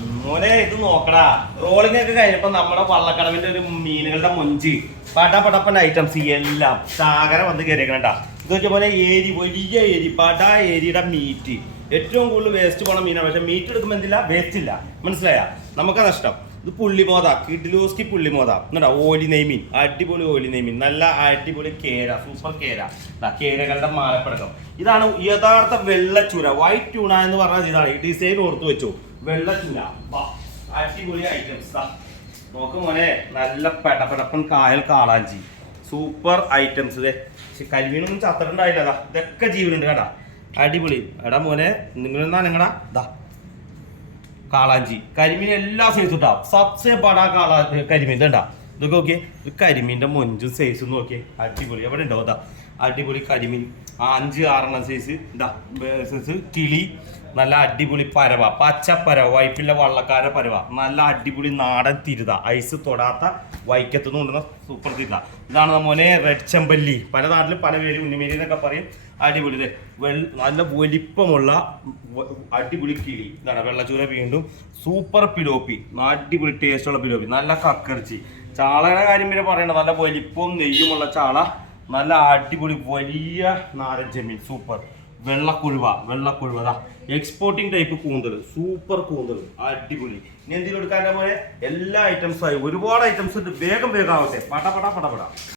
മോനെ ഇത് നോക്കടാ. റോളിംഗ് ഒക്കെ കഴിഞ്ഞപ്പോ നമ്മുടെ വള്ളക്കടവിന്റെ ഒരു മീനുകളുടെ മൊഞ്ച്. പടപടപ്പൻ ഐറ്റംസ് എല്ലാം ചാകര വന്ന് കയറിയേക്കണട്ടാ ഇത് വെച്ച പോലെ ഏരി വലിയ ഏരി പട ഏരിയുടെ മീറ്റ് ഏറ്റവും കൂടുതൽ വേസ്റ്റ് പോണ മീനാണ് പക്ഷെ മീറ്റ് എടുക്കുമ്പോൾ എന്തില്ല? വേസ്റ്റ് ഇല്ല. മനസ്സിലായ? നമുക്ക് നഷ്ടം ഇത് പുള്ളിമോത കിഡിലൂസ്കി പുള്ളിമോത എന്നിട്ടാ ഓലി നെയ്മീൻ. അടിപൊളി ഓലി നെയ്മീൻ. നല്ല അടിപൊളി കേര സൂപ്പർ കേര. കേരകളുടെ മാലപ്പടക്കം. ഇതാണ് യഥാർത്ഥ വെള്ളച്ചൂര. വൈറ്റ് ട്യൂണ എന്ന് പറഞ്ഞാൽ ഇതാണ് ഈ ഡിസൈൻ ഓർത്ത് വെച്ചു. വെള്ളച്ചൂര. അടിപൊളി ഐറ്റംസ് നോക്ക് മോനെ നല്ല പെടപെടപ്പൻ കായൽ കാളാഞ്ചി. സൂപ്പർ ഐറ്റംസ് ഇതേ കരിമീനൊന്നും ചത്തിട്ടുണ്ടായില്ല ഇതൊക്കെ ജീവനുണ്ട് കേട്ടാ അടിപൊളി. എടാ മോനെ നിങ്ങളെന്നാ നിങ്ങടാ ദാ. കാളാഞ്ചി. കരിമീൻ എല്ലാ സൈസും ഉണ്ടാവും സബ്സെ പടാ കാളാ കരിമീൻ. ഇതുണ്ടാ? ഇതൊക്കെ നോക്കിയേ കരിമീന്റെ മൊഞ്ചും സൈസും നോക്കിയേ. അടിപൊളി. അവിടെ ഉണ്ടാവും അതാ അടിപൊളി കരിമീൻ. അഞ്ച് ആറെണ്ണം സൈസ് ഇതാ സൈസ് കിളി നല്ല അടിപൊളി പരവ. പച്ച പരവ വൈപ്പിലെ വള്ളക്കാര പരവ. നല്ല അടിപൊളി നാടൻ തിരുത. ഐസ് തൊടാത്ത വൈക്കത്തുനിന്ന് കൊണ്ടുവന്ന സൂപ്പർ തിരുത. ഇതാണ് നമ്മളെ റെഡ് ചെമ്പല്ലി. പല നാട്ടിലും പല പേര് ഉണ്ണിമേരി എന്നൊക്കെ പറയും. അടിപൊളി നല്ല വലിപ്പമുള്ള അടിപൊളി കിളി. ഇതാണ് വെള്ളച്ചൂര വീണ്ടും. സൂപ്പർ പിലോപ്പി. അടിപൊളി ടേസ്റ്റുള്ള പിലോപ്പി. നല്ല കക്കറിച്ചി. ചാളയുടെ കാര്യം പിന്നെ പറയണ്ട. നല്ല വലിപ്പവും നെയ്യുമുള്ള ചാള. നല്ല അടിപൊളി വലിയ നാരൻ സൂപ്പർ. വെള്ളക്കുഴുവ വെള്ളക്കുഴുവ. എക്സ്പോർട്ടിംഗ് ടൈപ്പ് കൂന്തൽ. സൂപ്പർ കൂന്തൽ. അടിപൊളി. ഇനി എന്തെങ്കിലും എടുക്കാൻ പോലെ എല്ലാ ഐറ്റംസും ആയി. ഒരുപാട് ഐറ്റംസ് ഉണ്ട്. വേഗം വേഗം ആവട്ടെ. പടപട പട പട പട.